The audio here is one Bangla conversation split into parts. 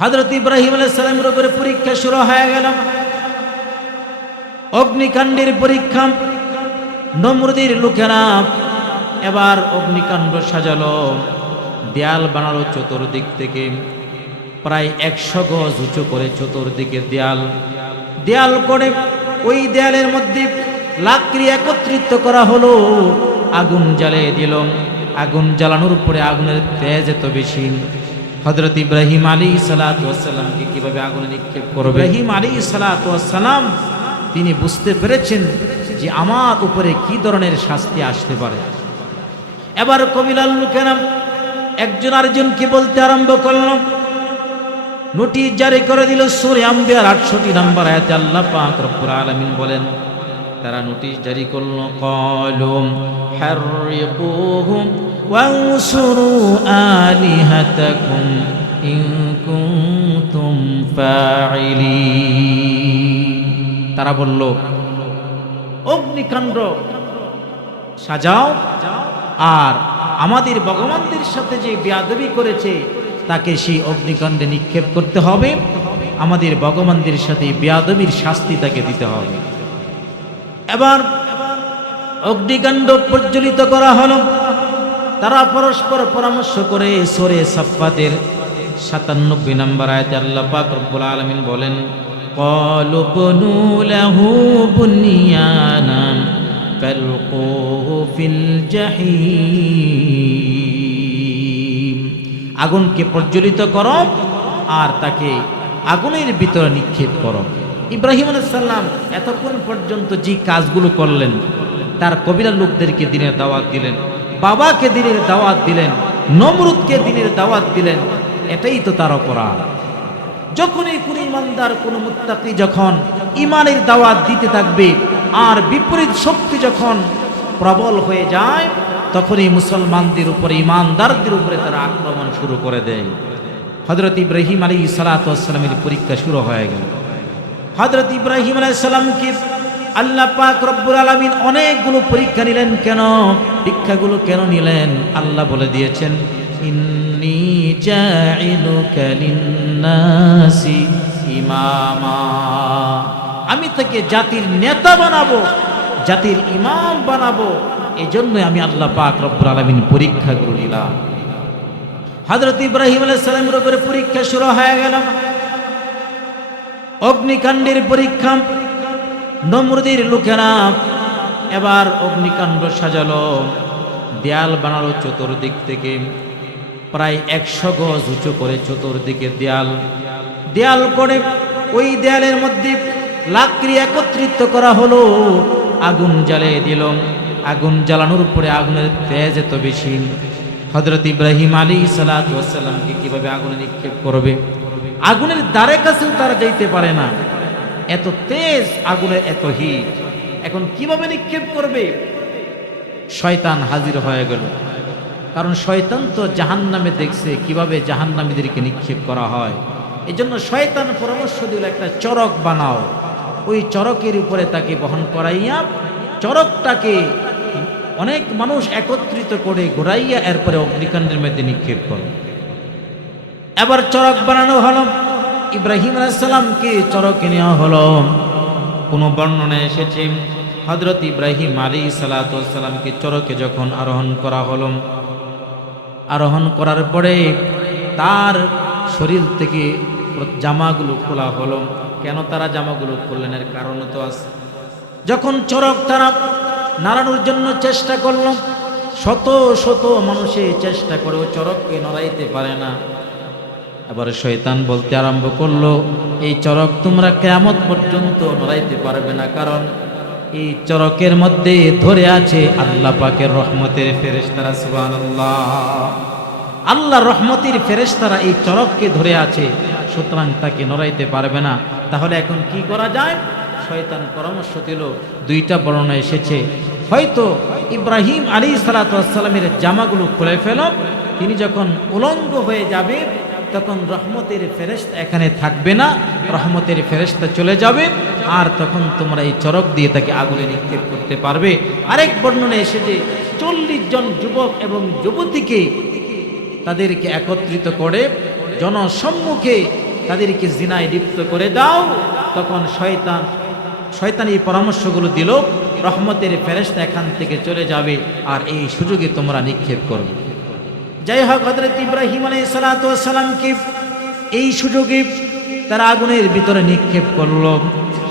হজরত ইব্রাহিম আলাইসালামের উপরে পরীক্ষা শুরু হয়ে গেল। অগ্নিকাণ্ডের পরীক্ষা, নমরুদের লোকেরা, এবার অগ্নিকাণ্ড সাজালো। দেয়াল বানালো চতুর্দিক থেকে। প্রায় একশো গজ উঁচু করে চতুর্দিকে দেয়াল। দেয়াল করে ওই দেয়ালের মধ্যে লাকড়ি একত্রিত করা হলো। আগুন জ্বালিয়ে দিল। আগুন জ্বালানোর উপরে আগুনের তেজ এত বেশি। হজরত ইব্রাহিম আলী সালাতামকে কীভাবে আগুনে নিক্ষেপ করবে? ইব্রাহিম আলী সালাতাম তিনি বুঝতে পেরেছেন যে আমার উপরে কি ধরনের শাস্তি আসতে পারে। এবার কবিলাল লোকেরা একজন আরেকজনকে বলতে আরম্ভ করলাম নোটিশ জারি করে দিল সুরে আম্বিয়ার আটষট্টি নাম্বার আয়াতে আল্লাহ পাক রব্বুল আলামিন বলেন, তারা নোটিশ জারি করল, কলম হারিকুহুম ওয়ানসুরু আলিহাতাকুম ইন কুনতুম ফাইলিন তারা বলল, অগ্নিকাণ্ড, সাজাও, আর আমাদের ভগবানদের সাথে যে বেয়াদবি করেছে, তাকে সেই অগ্নিকাণ্ডে নিক্ষেপ করতে হবে। আমাদের ভগবানদের সাথে বেয়াদবির শাস্তি তাকে দিতে হবে। এবার অগ্নিকাণ্ড প্রজ্বলিত করা হলো। তারা পরস্পর পরামর্শ করে সরে সাফাতের সাতানব্বই নম্বর আয়তে আল্লাহ পাক রব্বুল আলমিন বলেন আগুনকে প্রজ্বলিত কর আর তাকে আগুনের ভিতরে নিক্ষেপ করো। ইব্রাহিম আলাইসাল্লাম এতক্ষণ পর্যন্ত যে কাজগুলো করলেন, তার কবিরা লোকদেরকে দিনের দাওয়াত দিলেন। বাবাকে দিনের দাওয়াত দিলেন, নমরুদকে দিনের দাওয়াত দিলেন, এটাই তো তার অপরাধ। যখনই কোন ইমানদার, কোন মুত্তাকি যখন ইমানের দাওয়াত দিতে থাকবে, আর বিপরীত শক্তি যখন প্রবল হয়ে যায়, তখনই মুসলমানদের উপরে, ইমানদারদের উপরে তারা আক্রমণ শুরু করে দেয়। হজরত ইব্রাহিম আলী সালাতামের পরীক্ষা শুরু হয়ে গেল। হজরত ইব্রাহিম আলাইসাল্লামকে আল্লাহ পাক রব্বুল আলমিন অনেকগুলো পরীক্ষা নিলেন, কেন? পরীক্ষাগুলো কেন নিলেন? আল্লাহ বলে দিয়েছেন আমি তাকে জাতির নেতা বানাবো, জাতির ইমাম বানাবো। এই জন্যই আমি আল্লাহ পাক রব্বুল আলমিন পরীক্ষাগুলো নিলাম। হজরত ইব্রাহিম আলাইসালামের উপরে পরীক্ষা শুরু হয়ে গেল। অগ্নিকাণ্ডের পরীক্ষা নমরুদের লোকেরা এবার অগ্নিকাণ্ড সাজালো। দেয়াল বানালো চতুর্দিক থেকে। প্রায় একশো গজ উঁচু করে চতুর্দিকে দেয়াল। দেয়াল করে ওই দেয়ালের মধ্যে লাকড়ি একত্রিত করা হলো। আগুন জ্বালিয়ে দিল। আগুন জ্বালানোর উপরে আগুনের তেজ এত বেশি। হজরত ইব্রাহিম আলী সালাতামকে কীভাবে আগুনে নিক্ষেপ করবে? আগুনের দ্বারে কাছেও তারা যাইতে পারে না। এত তেজ আগুনের এত হিট। এখন কীভাবে নিক্ষেপ করবে? শয়তান হাজির হয়ে গেল। কারণ শয়তান তো জাহান নামে দেখছে কীভাবে জাহান নামীদেরকে নিক্ষেপ করা হয়। এই জন্য শয়তান পরামর্শ দিল, একটা চরক বানাও। ওই চরকের উপরে তাকে বহন করাইয়া চরকটাকে অনেক মানুষ একত্রিত করে ঘোরাইয়া এরপরে অগ্নিকাণ্ডের মধ্যে নিক্ষেপ করো এবার চরক বানানো হলো। ইব্রাহিম আলাইসাল্লামকে চরকে নেওয়া হলো। কোনো বর্ণনা এসেছে হজরত ইব্রাহিম আলী সালাতামকে চরকে যখন আরোহণ করা হলো। আরোহণ করার পরে তার শরীর থেকে জামাগুলো খোলা হলো। কেন তারা জামাগুলো খুললেন? এর কারণ তো আছে। যখন চরক তারা নাড়ানোর জন্য চেষ্টা করল, শত শত মানুষে চেষ্টা করেও চরককে নড়াইতে পারে না। এবার শয়তান বলতে আরম্ভ করল, এই চরক তোমরা কেমত পর্যন্ত নড়াইতে পারবে না, কারণ এই চরকের মধ্যে ধরে আছে আল্লাহ পাকের রহমতের ফেরেশতারা, সুবহানাল্লাহ। আল্লাহ রহমতের ফেরেশতারা এই চরককে ধরে আছে, সুতরাং তাকে নড়াইতে পারবে না। তাহলে এখন কি করা যায়? শয়তান পরামর্শ দিল, দুইটা বর্ণনা এসেছে। হয়তো ইব্রাহিম আলী সালাতামের জামাগুলো খুলে ফেল, তিনি যখন উলঙ্গ হয়ে যাবে তখন রহমতের ফেরেস্তা এখানে থাকবে না, রহমতের ফেরেস্তা চলে যাবে, আর তখন তোমরা এই চরক দিয়ে তাকে আগুনে নিক্ষেপ করতে পারবে। আরেক বর্ণনা এসেছে, চল্লিশ জন যুবক এবং যুবতীকে তাদেরকে একত্রিত করে জনসম্মুখে তাদেরকে জিনায় লিপ্ত করে দাও। তখন শয়তান শয়তান এই পরামর্শগুলো দিল, রহমতের ফেরেশতা এখান থেকে চলে যাবে, আর এই সুযোগে তোমরা নিক্ষেপ করবে। যাই হোক হজরত ইব্রাহিম আলাইসালামকে এই সুযোগে তারা আগুনের ভিতরে নিক্ষেপ করল।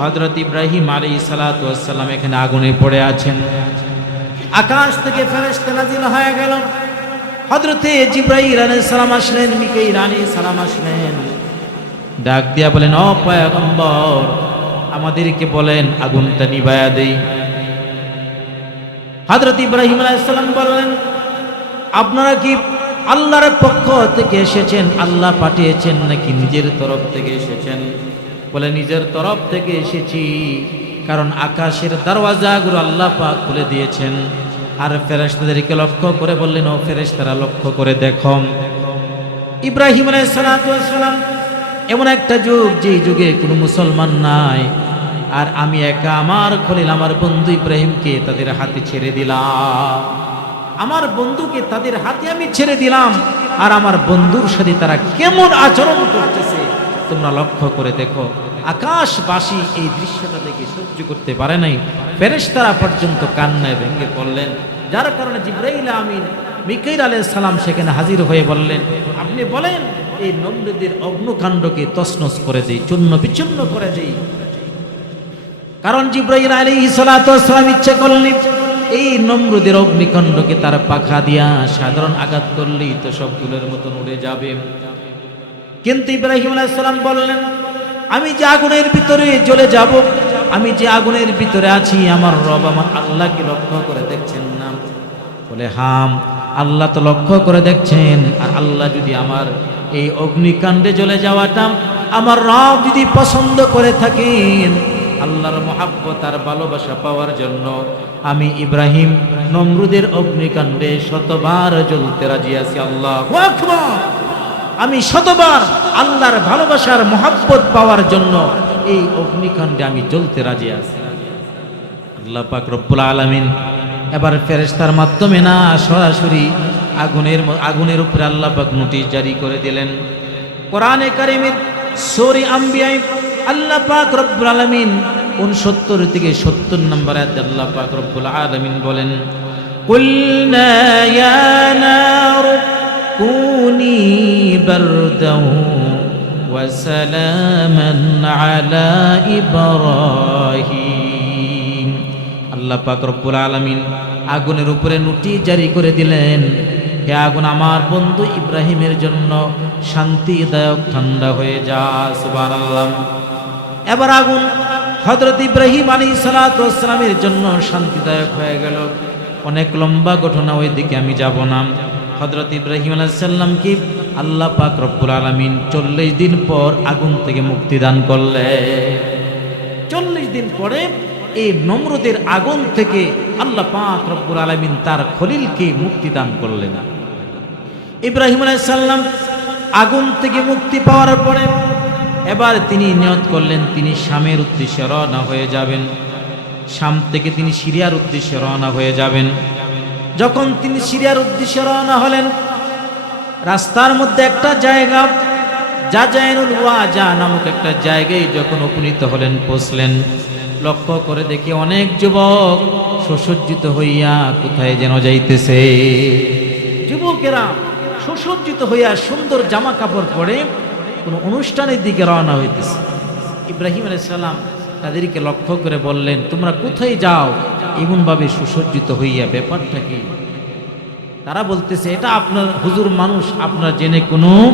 হজরত ইব্রাহিম আলী সালাতাম এখানে আগুনে পড়ে আছেন। আকাশ থেকে ফেরেশতা নাজিল হয়ে গেল। হজরতে জিব্রাহিম আলী সালাম আসলেন, মিকাইল আলী সালাম আসলেন। ডাক দিয়া বলেন অ পয়গম্বর, আমাদেরকে বলেন আগুনটা নিবায়া দেই। হজরত ইব্রাহিম আলাইসাল্লাম বললেন, আপনারা কি আল্লাহর পক্ষ থেকে এসেছেন, আল্লাহ পাঠিয়েছেন নাকি নিজের তরফ থেকে এসেছেন? বলে, নিজের তরফ থেকে এসেছি, কারণ আকাশের দরওয়াজা দরওয়াজাগুলো আল্লাহ পাক খুলে দিয়েছেন। আর ফেরেশতাদেরকে লক্ষ্য করে বললেন, ও ফেরেশতারা, লক্ষ্য করে দেখো। ইব্রাহিম আলাইসালাম এমন একটা যুগ যে যুগে কোনো মুসলমান নাই। আর আমি একা আমার খলিল, আমার বন্ধু ইব্রাহিমকে তাদের হাতে ছেড়ে দিলাম। আমার বন্ধুকে তাদের হাতে আমি ছেড়ে দিলাম, আর আমার বন্ধুর সাথে তারা কেমন আচরণ করতেছে, তোমরা লক্ষ্য করে দেখো, আকাশবাসী এই দৃশ্যটা দেখে সহ্য করতে পারে নাই। ফেরেশতারা পর্যন্ত কান্নায় ভেঙে পড়লেন। যার কারণে জিব্রাইল আমিন, মিকাইল আলাইহিস সালাম সেখানে হাজির হয়ে বললেন, আপনি বলেন, এই নমরুদের অগ্নকাণ্ডকে তছনছ করে দেই, চূর্ণ বিচ্ছিন্ন করে দেই। কারণ জিব্রাইল সালাতু ওয়াসসালাম ইচ্ছে করলেন এই নমরুদের অগ্নিকাণ্ডকে তার পাখা দিয়া সাধারণ আঘাত করলেই তো সবগুলোর মতন উড়ে যাবে। কিন্তু ইব্রাহিম আলাইহিস সালাম বললেন, আমি যে আগুনের ভিতরে জ্বলে যাব, আমি যে আগুনের ভিতরে আছি, আমার রব আমার আল্লাহকে লক্ষ্য করে দেখছেন না। বলে, হাম, আল্লাহ তো লক্ষ্য করে দেখছেন, আর আল্লাহ যদি আমার এই অগ্নিকাণ্ডে জ্বলে যাওয়াটা, আমার রব যদি পছন্দ করে থাকেন আল্লাহর মহাব্বত আর ভালোবাসা পাওয়ার জন্য আমি ইব্রাহিম নমরুদের অগ্নিকাণ্ডে শতবার জ্বলতে রাজি আছি, আল্লাহ। আমি শতবার আল্লাহর ভালোবাসার মহাব্বত পাওয়ার জন্য এই অগ্নিকাণ্ডে আমি জ্বলতে রাজি আছি। আল্লাহ পাক রব্বুল আলামিন এবার ফেরেশতার মাধ্যমে না সরাসরি আগুনের আগুনের উপরে আল্লাহ পাক নোটিশ জারি করে দিলেন। কোরআনে কারিমের সূরা আম্বিয়ায় আল্লাহ পাক রব্বুল আলামিন 69 থেকে 70 নম্বর আয়াতে আল্লাহ পাক রব্বুল আলামিন বলেন কুলনা ইয়া নারু কুনি বারদাও وسلاما على إبراهيم আল্লাহ পাক রব্বুল আলামিন আগুনের উপরে নুটি জারি করে দিলেন হে আগুন আমার বন্ধু ইব্রাহিমের জন্য শান্তিদায়ক ঠান্ডা হয়ে যা সুবহানাল্লাহ এবার আগুন হযরত ইব্রাহিম আলাইহিস সালাতু ওয়াসসালামের জন্য শান্তিদায়ক হয়ে গেল। অনেক লম্বা ঘটনা ওই দিকে আমি যাব না। হযরত ইব্রাহিম আলাইহিস সালামকে আল্লাহ পাক রব্বুল আলামিন চল্লিশ দিন পর আগুন থেকে মুক্তি দান করলেন। চল্লিশ দিন পরে এই নমরুদের আগুন থেকে আল্লাহ পাক রব্বুল আলামিন তার খলিলকে মুক্তি দান করলেন। ইব্রাহিম আলাইসাল্লাম আগুন থেকে মুক্তি পাওয়ার পরে এবার তিনি নিয়ত করলেন, তিনি শামের উদ্দেশ্যে রওনা হয়ে যাবেন। শাম থেকে তিনি সিরিয়ার উদ্দেশ্যে রওনা হয়ে যাবেন। যখন তিনি সিরিয়ার উদ্দেশ্যে রওনা হলেন, রাস্তার মধ্যে একটা জায়গা, জাজাইনুল ওয়াজা নামক একটা জায়গায় যখন উপনীত হলেন, পৌঁছলেন। লক্ষ্য করে দেখি অনেক যুবক সুসজ্জিত হইয়া কোথায় যেন যাইতেছে। যুবকেরা সুসজ্জিত হইয়া সুন্দর জামা কাপড় পরে কোনো অনুষ্ঠানের দিকে রওনা হইতেছে। ইব্রাহিম আলাইসাল্লাম তাদেরকে লক্ষ্য করে বললেন, তোমরা কোথায় যাও? এমনভাবে সুসজ্জিত হইয়া ব্যাপারটা কি? তারা বলতেছে, এটা আপনার, হুজুর মানুষ আপনার জেনে কোনো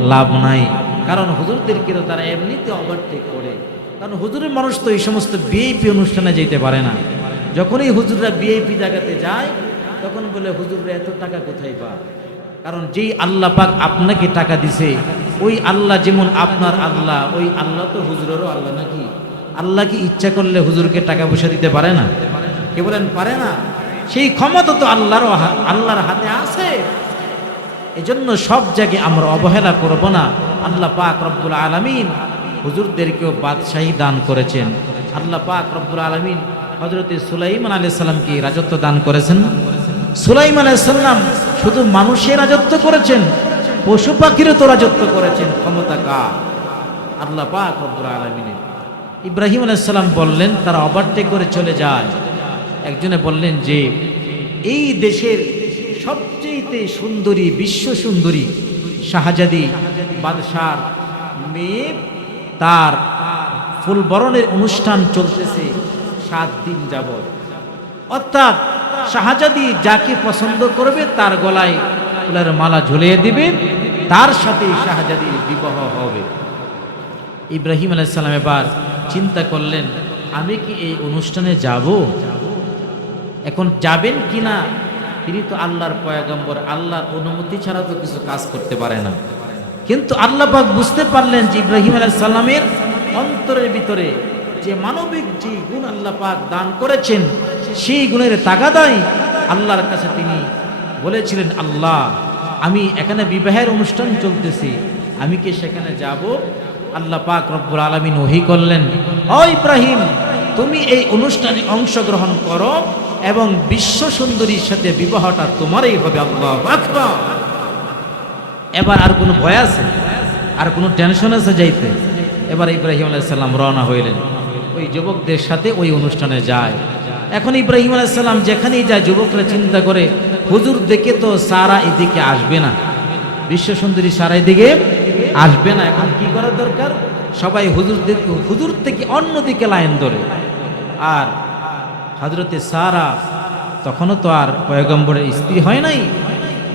লাভ নাই। কারণ হুজুরদেরকে তারা এমনিতে ওভারটেক করে। কারণ হুজুরের মানুষ তো এই সমস্ত বিএপি অনুষ্ঠানে যেতে পারে না। যখনই হুজুররা বিএপি জায়গাতে যায়, তখন বলে, হুজুররা এত টাকা কোথায় পা কারণ যেই আল্লাহ পাক আপনাকে টাকা দিছে, ওই আল্লাহ যেমন আপনার আল্লাহ, ওই আল্লাহ তো হুজুরেরও আল্লাহ নাকি? আল্লাহ কি ইচ্ছা করলে হুজুরকে টাকা পয়সা দিতে পারে না? কে বলেন পারে না? সেই ক্ষমতা তো আল্লাহর আল্লাহর হাতে আছে। এজন্য সব জায়গায় আমরা অবহেলা করব না। আল্লাহ পাক রব্বুল আলমিন হুজুরদেরকেও বাদশাহী দান করেছেন। আল্লাহ পাক রব্বুল আলমিন হজরত সুলাইমান আলি সাল্লামকে রাজত্ব দান করেছেন। সুলাইমান আলাইসাল্লাম শুধু মানুষের রাজত্ব করেছেন, পশু পাখিরও তো রাজত্ব করেছেন। ক্ষমতা কার? আল্লাহ পাক আলামিনের। ইব্রাহিম আলাইসাল্লাম বললেন, তারা ওভারটেক করে চলে যায় একজনে বললেন যে, এই দেশের সবচেয়ে সুন্দরী, বিশ্ব সুন্দরী শাহজাদি বাদশার মেয়ে, তার ফুলবরণের অনুষ্ঠান চলতেছে সাত দিন যাবত অর্থাৎ শাহজাদি যাকে পছন্দ করবে তার গলায় ফুলের মালা ঝুলিয়ে দিবে, তার সাথে শাহজাদির বিবাহ হবে। ইব্রাহিম আলাইসাল্লাম এবার চিন্তা করলেন, আমি কি এই অনুষ্ঠানে যাব? এখন যাবেন কি না তিনি তো আল্লাহর পয়াগম্বর, আল্লাহর অনুমতি ছাড়া তো কিছু কাজ করতে পারে না। কিন্তু আল্লাহ পাক বুঝতে পারলেন যে ইব্রাহিম আলাইসাল্লামের অন্তরের ভিতরে যে মানবিক যে গুণ আল্লাহ পাক দান করেছেন সেই গুণের তাগাদাই আল্লাহর কাছে তিনি বলেছিলেন, আল্লাহ, আমি এখানে বিবাহের অনুষ্ঠান চলতেছি, আমি কি সেখানে যাব? আল্লাহ পাক রব্বুল আলমিন ওহি করলেন, ও ইব্রাহিম, তুমি এই অনুষ্ঠানে অংশগ্রহণ করো এবং বিশ্ব সুন্দরীর সাথে বিবাহটা তোমারই হবে, আল্লাহ এবার আর কোনো ভয় আছে? আর কোনো টেনশন আছে যাইতে? এবার ইব্রাহিম আলাইসাল্লাম রওনা হইলেন। ওই যুবকদের সাথে ওই অনুষ্ঠানে যায়। এখন ইব্রাহিম আলাইসাল্লাম যেখানেই যায়, যুবকরা চিন্তা করে, হুজুর, দেখে তো সারা এদিকে আসবে না। বিশ্ব সুন্দরী সারা এদিকে আসবে না। এখন কি করা দরকার? সবাই হুজুর হুজুর থেকে অন্যদিকে লাইন ধরে। আর হজরতে সারা তখনও তো আর পয়গম্বরের স্ত্রী হয় নাই।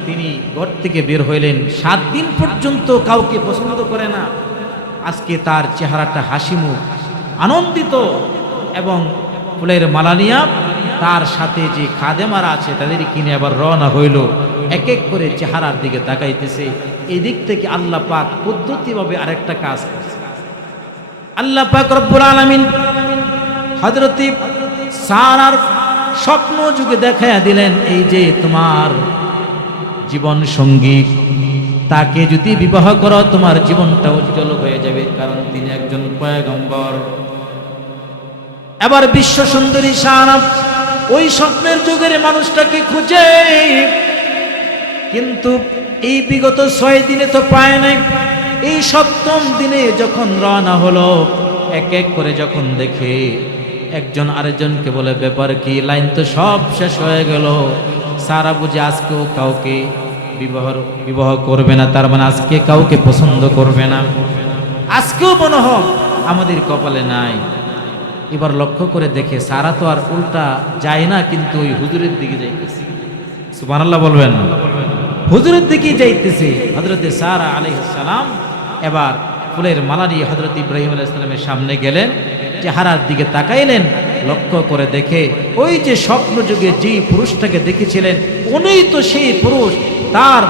তিনি ঘর থেকে বের হইলেন। সাত দিন পর্যন্ত কাউকে পছন্দ করে না। আজকে তার চেহারাটা হাসিমুখ, আনন্দিত এবং ফুলের মালানিয়া, তার সাথে যে খাদেমারা আছে, তাদের কিনে আবার রওনা হইল। এক এক করে চেহারার দিকে তাকাইতেছে। এদিক থেকে আল্লাহ পাক পদ্ধতিভাবে আরেকটা কাজ আল্লাহ পাক রব্বুল আলামিন হযরতি সারার স্বপ্ন যুগে দেখায়া দিলেন, এই যে তোমার জীবন সঙ্গী, তাকে যদি বিবাহ করো, তোমার জীবনটা উজ্জ্বল হয়ে যাবে, কারণ তিনি একজন পয়গম্বর। এবার বিশ্ব সুন্দরী সারা ওই স্বপ্নের যুগের মানুষটাকে খুঁজে। কিন্তু এই বিগত ছয় দিনে তো পায় নাই। এই সপ্তম দিনে যখন রওনা হলো, এক এক করে যখন দেখে, একজন আরেকজনকে বলে, ব্যাপার কি? লাইন তো সব শেষ হয়ে গেল। সারা বুঝে আজকেও কাউকে বিবাহ বিবাহ করবে না। তার মানে আজকে কাউকে পছন্দ করবে না। আজকেও মনে হোক আমাদের কপালে নাই। এবার লক্ষ্য করে দেখে সারা তো আর উল্টা যায় না, কিন্তু ওই হুজুরের দিকে যাইতেছে। সুবহানাল্লাহ বলবেন। হুজুরের দিকে যাইতেছে হজরতে সারা আলাইহিসসালাম এবার ফুলের মালা নিয়ে হজরত ইব্রাহিম আলাইহিসসালামের সামনে গেলেন, চেহারার দিকে তাকাইলেন, লক্ষ্য করে দেখে ওই যে স্বপ্ন যুগে যে পুরুষটাকে দেখেছিলেন, উনিই তো সেই পুরুষ, তার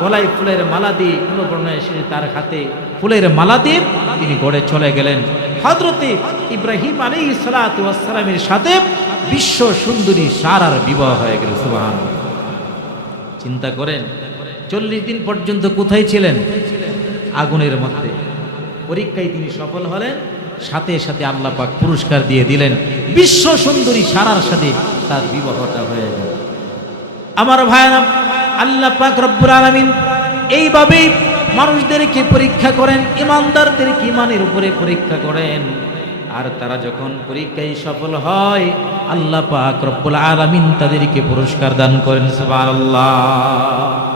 গলায় ফুলের মালা দিয়ে কোনো বর্ণায় এসে তার হাতে ফুলের মালা দিয়ে তিনি গড়ে চলে গেলেন। হজরতে ইব্রাহিম আলী সালাতামের সাথে বিশ্ব সুন্দরী সারার বিবাহ হয়ে গেল সুবাহ চিন্তা করেন, চল্লিশ দিন পর্যন্ত কোথায় ছিলেন? আগুনের মধ্যে। পরীক্ষায় তিনি সফল হলেন, সাথে সাথে আল্লাহ পাক পুরস্কার দিয়ে দিলেন। বিশ্ব সুন্দরী সারার সাথে তার বিবাহটা হয়ে গেল। আমার ভাইরা আল্লাহ পাক রব্বুল আলামিন এইভাবেই মানুষদেরকে পরীক্ষা করেন, ইমানদারদেরকে ইমানের উপরে পরীক্ষা করেন। আর তারা যখন পরীক্ষায় সফল হয়, আল্লাহ পাক রব্বুল আলামিন তাদেরকে পুরস্কার দান করেন, সুবহানাল্লাহ।